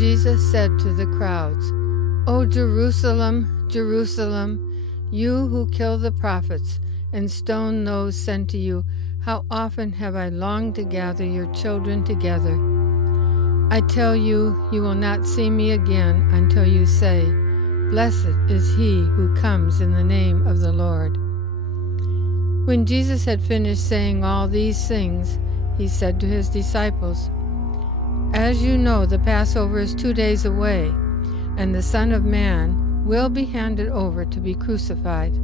Jesus said to the crowds, "O Jerusalem, Jerusalem, you who kill the prophets and stone those sent to you, how often have I longed to gather your children together. I tell you, you will not see me again until you say, 'Blessed is he who comes in the name of the Lord.'" When Jesus had finished saying all these things, he said to his disciples, "As you know, the Passover is 2 days away, and the Son of Man will be handed over to be crucified."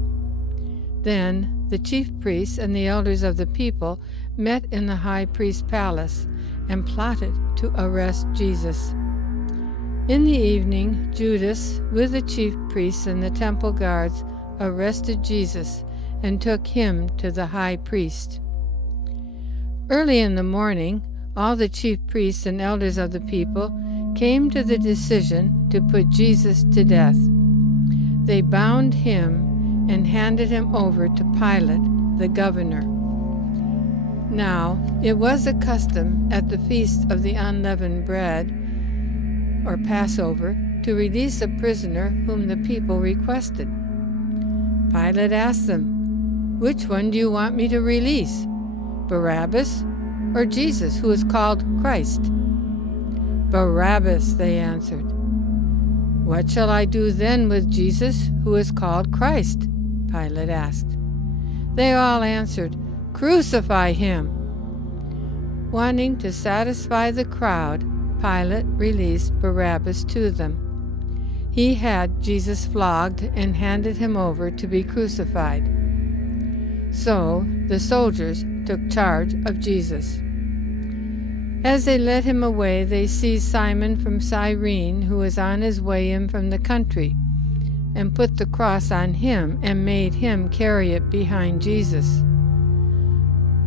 Then the chief priests and the elders of the people met in the high priest's palace and plotted to arrest Jesus. In the evening, Judas, with the chief priests and the temple guards, arrested Jesus and took him to the high priest. Early in the morning, all the chief priests and elders of the people came to the decision to put Jesus to death. They bound him and handed him over to Pilate, the governor. Now, it was a custom at the feast of the unleavened bread, or Passover, to release a prisoner whom the people requested. Pilate asked them, "Which one do you want me to release, Barabbas or Jesus, who is called Christ?" "Barabbas," they answered. "What shall I do then with Jesus, who is called Christ?" Pilate asked. They all answered, "Crucify him." Wanting to satisfy the crowd, Pilate released Barabbas to them. He had Jesus flogged and handed him over to be crucified. So the soldiers took charge of Jesus. As they led him away, they seized Simon from Cyrene, who was on his way in from the country, and put the cross on him and made him carry it behind Jesus.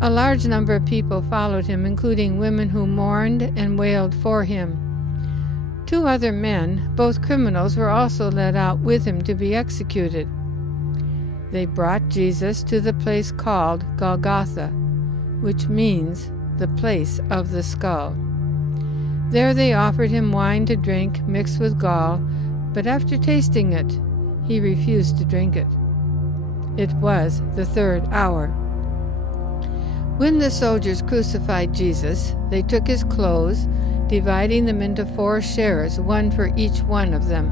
A large number of people followed him, including women who mourned and wailed for him. 2 other men, both criminals, were also led out with him to be executed. They brought Jesus to the place called Golgotha, which means the place of the skull. There they offered him wine to drink mixed with gall, but after tasting it, he refused to drink it. It was the 3rd hour. When the soldiers crucified Jesus, they took his clothes, dividing them into 4 shares, one for each one of them,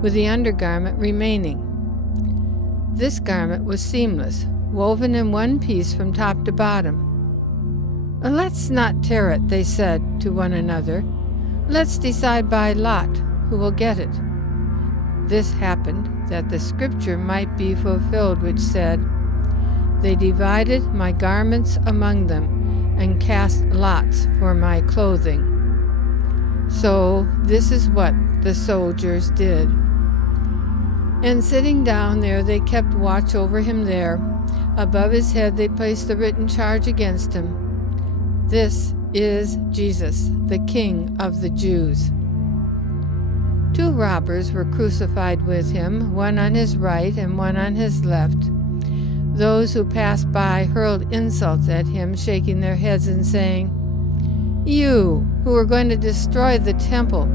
with the undergarment remaining. This garment was seamless, woven in one piece from top to bottom. "Let's not tear it," they said to one another. "Let's decide by lot who will get it." This happened that the scripture might be fulfilled, which said, "They divided my garments among them and cast lots for my clothing." So this is what the soldiers did. And sitting down there, they kept watch over him there. Above his head they placed the written charge against him. "This is Jesus, the King of the Jews." 2 robbers were crucified with him, one on his right and one on his left. Those who passed by hurled insults at him, shaking their heads and saying, "You, who are going to destroy the temple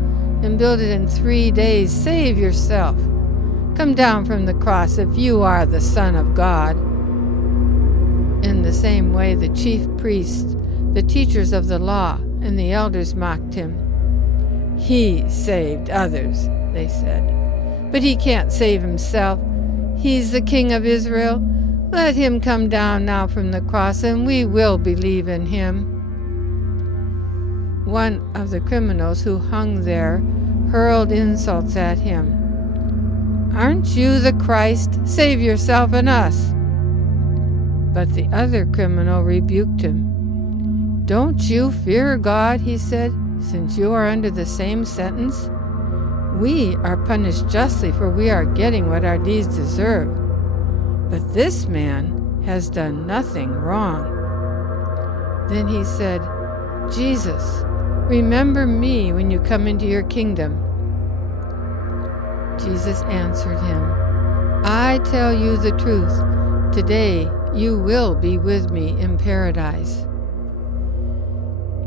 and build it in 3 days, save yourself. Come down from the cross if you are the Son of God." In the same way, the chief priests, the teachers of the law, and the elders mocked him. "He saved others," they said, "but he can't save himself. He's the King of Israel. Let him come down now from the cross, and we will believe in him." One of the criminals who hung there hurled insults at him. "Aren't you the Christ? Save yourself and us." But the other criminal rebuked him. "Don't you fear God," he said, "since you are under the same sentence? We are punished justly, for we are getting what our deeds deserve. But this man has done nothing wrong." Then he said, "Jesus, remember me when you come into your kingdom." Jesus answered him, "I tell you the truth. Today you will be with me in paradise."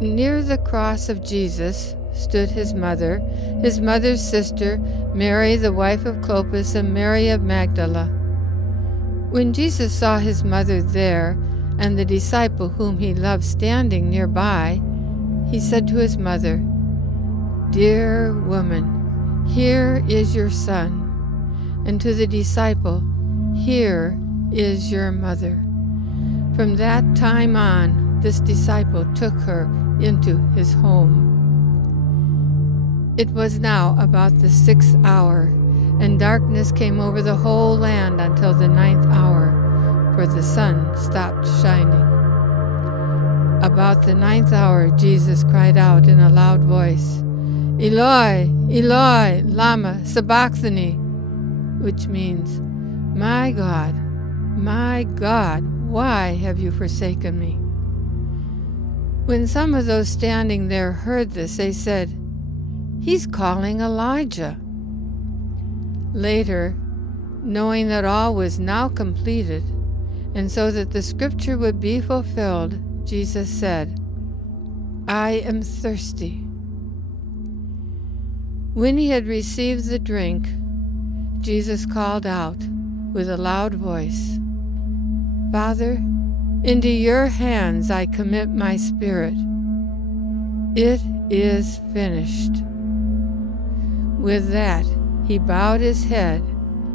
Near the cross of Jesus stood his mother's sister, Mary the wife of Clopas, and Mary of Magdala. When Jesus saw his mother there, and the disciple whom he loved standing nearby, he said to his mother, "Dear woman, here is your son," and to the disciple, "Here is your mother." From that time on, this disciple took her into his home. It was now about the 6th hour, and darkness came over the whole land until the 9th hour, for the sun stopped shining. About the 9th hour, Jesus cried out in a loud voice, "Eloi, Eloi, lama sabachthani," which means, my God, why have you forsaken me?" When some of those standing there heard this, they said, "He's calling Elijah." Later, knowing that all was now completed, and so that the scripture would be fulfilled, Jesus said, "I am thirsty." When he had received the drink, Jesus called out with a loud voice, "Father, into your hands I commit my spirit. It is finished." With that, he bowed his head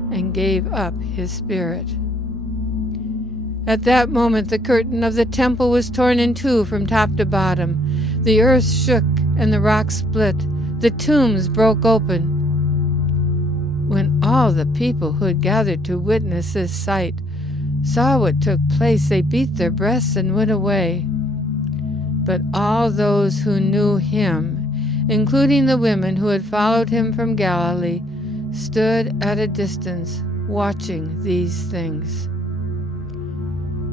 and gave up his spirit. At that moment, the curtain of the temple was torn in two from top to bottom. The earth shook and the rocks split. The tombs broke open. When all the people who had gathered to witness this sight saw what took place, they beat their breasts and went away. But all those who knew him, including the women who had followed him from Galilee, stood at a distance watching these things.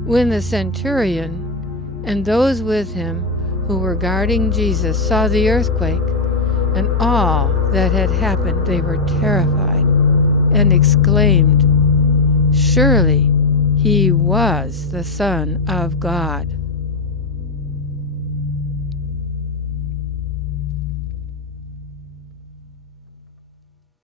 When the centurion and those with him who were guarding Jesus saw the earthquake and all that had happened, they were terrified and exclaimed, "Surely he was the Son of God."